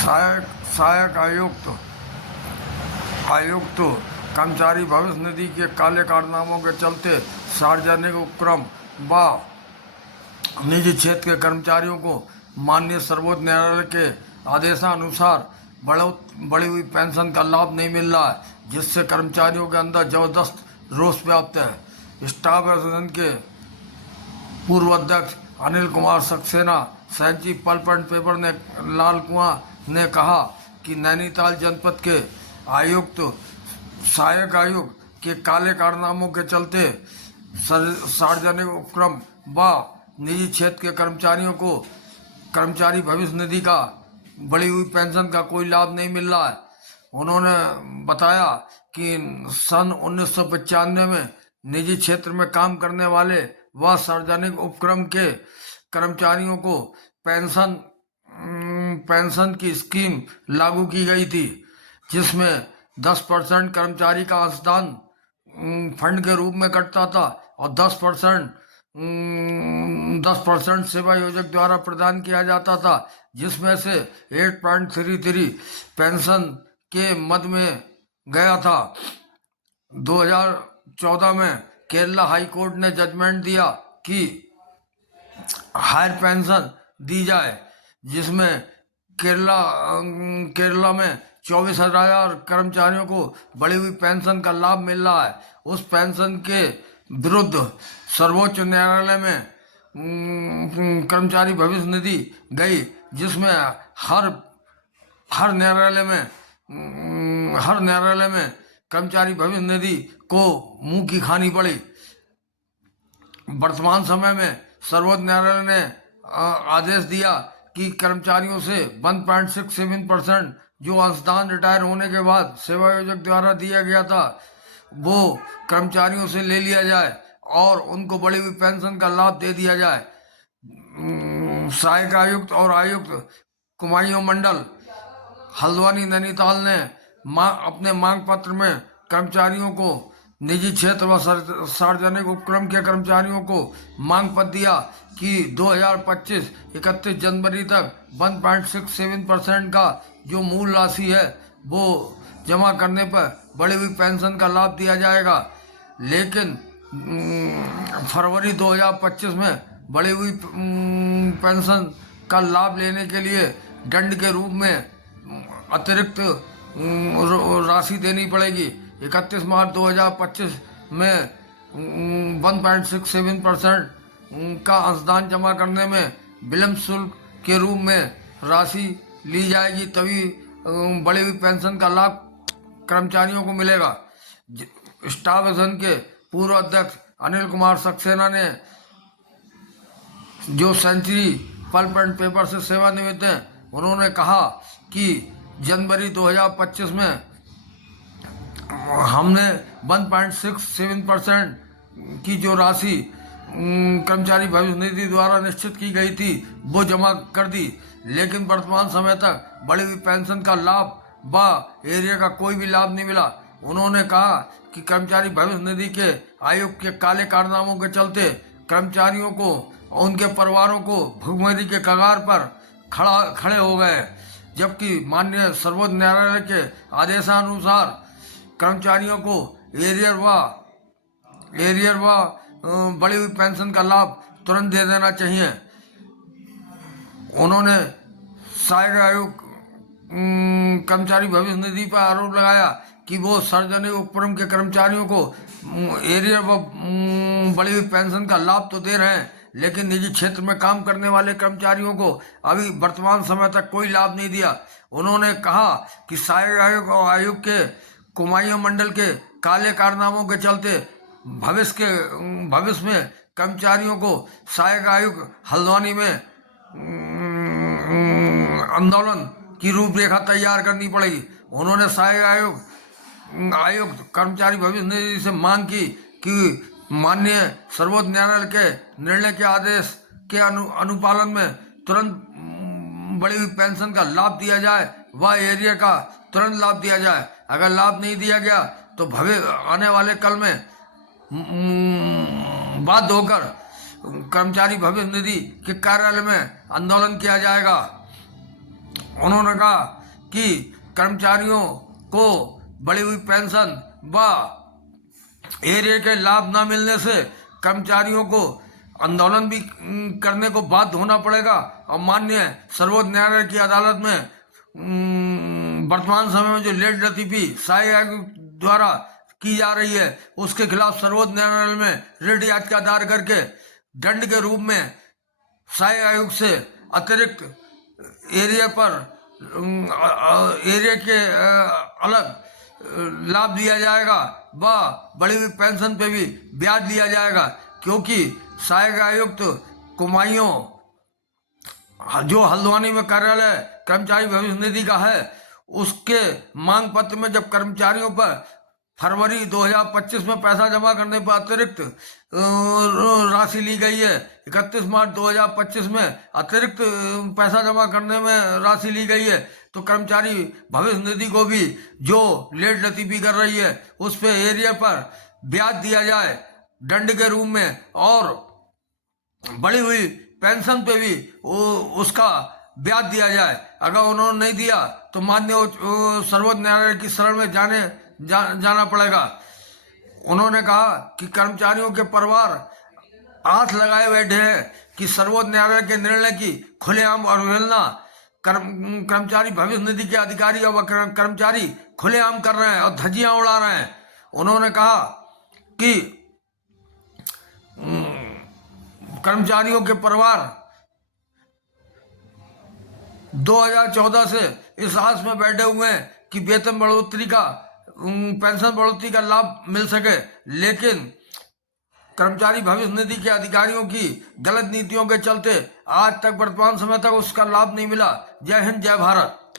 सहायक सहायक आयुक्त आयुक्त कर्मचारी भविष्य निधि के काले कारनामों के चलते सार्वजनिक उपक्रम व निजी क्षेत्र के कर्मचारियों को माननीय सर्वोच्च न्यायालय के आदेशानुसार बढ़ी हुई पेंशन का लाभ नहीं मिल रहा है, जिससे कर्मचारियों के अंदर जबरदस्त रोष व्याप्त है। स्टाफ एसोसिएशन के पूर्व अध्यक्ष अनिल कुमार सक्सेना सहजी पल्प एंड पेपर ने लाल कुआं ने कहा कि नैनीताल जनपद के आयुक्त सहायक आयुक्त के काले कारनामों के चलते सार्वजनिक उपक्रम व निजी क्षेत्र के कर्मचारियों को कर्मचारी भविष्य निधि का बढ़ी हुई पेंशन का कोई लाभ नहीं मिल रहा है। उन्होंने बताया कि सन 1995 में निजी क्षेत्र में काम करने वाले व सार्वजनिक उपक्रम के कर्मचारियों को पेंशन की स्कीम लागू की गई थी, जिसमें 10% कर्मचारी का अंशदान फंड के रूप में कटता था और 10% सेवा योजक द्वारा प्रदान किया जाता था, जिसमें से 8.33 पेंशन के मद में गया था। 2014 में केरला हाई कोर्ट ने जजमेंट दिया कि हायर पेंशन दी जाए, जिसमें केरला में 24,000 कर्मचारियों को बढ़ी हुई पेंशन का लाभ मिल रहा है। उस पेंशन के विरुद्ध सर्वोच्च न्यायालय में कर्मचारी भविष्य निधि गई, जिसमें हर न्यायालय में कर्मचारी भविष्य निधि को मुंह की खानी पड़ी। वर्तमान समय में सर्वोच्च न्यायालय ने आदेश दिया कि कर्मचारियों से 1.67% जो अंशदान रिटायर होने के बाद सेवा योजक द्वारा दिया गया था, वो कर्मचारियों से ले लिया जाए और उनको बढ़ी हुई पेंशन का लाभ दे दिया जाए। सहायक आयुक्त और आयुक्त कुमायूं मंडल हल्द्वानी नैनीताल ने अपने मांग पत्र में कर्मचारियों को निजी क्षेत्र व सार्वजनिक उपक्रम के कर्मचारियों को मांग पत्र दिया कि 2025 31 जनवरी तक 1.67% का जो मूल राशि है वो जमा करने पर बढ़ी हुई पेंशन का लाभ दिया जाएगा। लेकिन फरवरी 2025 में बढ़ी हुई पेंशन का लाभ लेने के लिए दंड के रूप में अतिरिक्त राशि देनी पड़ेगी। 31 मार्च 2025 में 1.67% का अंशदान जमा करने में विलम्ब शुल्क के रूप में राशि ली जाएगी, तभी बढ़ी हुई पेंशन का लाभ कर्मचारियों को मिलेगा। स्टाफ एसोसिएशन के पूर्व अध्यक्ष अनिल कुमार सक्सेना ने, जो सेंचुरी पल्प एंड पेपर से सेवानिवृत्त हैं, उन्होंने कहा कि जनवरी 2025 में हमने 1.67% की जो राशि कर्मचारी भविष्य निधि द्वारा निश्चित की गई थी वो जमा कर दी, लेकिन वर्तमान समय तक बढ़ी हुई पेंशन का लाभ व एरिया का कोई भी लाभ नहीं मिला। उन्होंने कहा कि कर्मचारी भविष्य निधि के आयोग के काले कारनामों के चलते कर्मचारियों को और उनके परिवारों को भुखमरी के कगार पर खड़े हो गए, जबकि माननीय सर्वोच्च न्यायालय के आदेशानुसार कर्मचारियों को एरियर व बढ़ी हुई पेंशन का लाभ तुरंत दे देना चाहिए। उन्होंने सहायक आयुक्त कर्मचारी भविष्य निधि पर आरोप लगाया कि वो सार्वजनिक उपक्रम के कर्मचारियों को एरियर व बढ़ी हुई पेंशन का लाभ तो दे रहे हैं, लेकिन निजी क्षेत्र में काम करने वाले कर्मचारियों को अभी वर्तमान समय तक कोई लाभ नहीं दिया। उन्होंने कहा कि सहायक आयुक्त और आयुक्त के कुमायूं मंडल के काले कारनामों के चलते भविष्य में कर्मचारियों को सहायक आयुक्त हल्द्वानी में आंदोलन की रूपरेखा तैयार करनी पड़ेगी। उन्होंने सहायक आयुक्त कर्मचारी भविष्य निधि से मांग की कि माननीय सर्वोच्च न्यायालय के निर्णय के आदेश के अनुपालन में तुरंत बढ़ी हुई पेंशन का लाभ दिया जाए व एरिया का तुरंत लाभ दिया जाए। अगर लाभ नहीं दिया गया तो आने वाले कल में बाध्य होकर कर्मचारी भविष्य निधि के कार्यालय में आंदोलन किया जाएगा। उन्होंने कहा कि कर्मचारियों को बढ़ी हुई पेंशन व एरिया के लाभ न मिलने से कर्मचारियों को आंदोलन भी करने को बाध्य होना पड़ेगा और माननीय सर्वोच्च न्यायालय की अदालत में वर्तमान समय में जो लेट लतीफी सहायक आयोग द्वारा की जा रही है उसके खिलाफ सर्वोच्च न्यायालय में रिट याचिका दायर करके दंड के रूप में सहायक आयोग से अतिरिक्त एरिया पर एरिया के अलग लाभ दिया जाएगा व बढ़ी हुई पेंशन पे भी ब्याज दिया जाएगा, क्योंकि सहायक आयुक्त कुमायूं जो हल्द्वानी में कार्यालय कर्मचारी भविष्य निधि का है उसके मांग पत्र में जब कर्मचारियों पर फरवरी 2025 में पैसा जमा करने पर अतिरिक्त राशि ली गई है, 31 मार्च 2025 में अतिरिक्त पैसा जमा करने में राशि ली गई है, तो कर्मचारी भविष्य निधि को भी जो लेट लतीफी कर रही है उस पे एरिया पर ब्याज दिया जाए दंड के रूप में, और बढ़ी हुई पेंशन पे भी उसका ब्याज दिया जाए। अगर उन्होंने नहीं दिया तो माननीय सर्वोच्च न्यायालय की शरण में जाना पड़ेगा। उन्होंने कहा कि कर्मचारियों के परिवार आंख लगाए बैठे हैं कि सर्वोच्च न्यायालय के निर्णय की खुलेआम अवहेलना कर्मचारी भविष्य निधि के अधिकारी और कर्मचारी खुलेआम कर रहे हैं और धज्जियां उड़ा रहे हैं। उन्होंने कहा कि कर्मचारियों के परिवार 2014 से इस आस में बैठे हुए हैं कि वेतन बढ़ोतरी का पेंशन बढ़ोतरी का लाभ मिल सके, लेकिन कर्मचारी भविष्य निधि के अधिकारियों की गलत नीतियों के चलते आज तक वर्तमान समय तक उसका लाभ नहीं मिला। जय हिंद, जय भारत।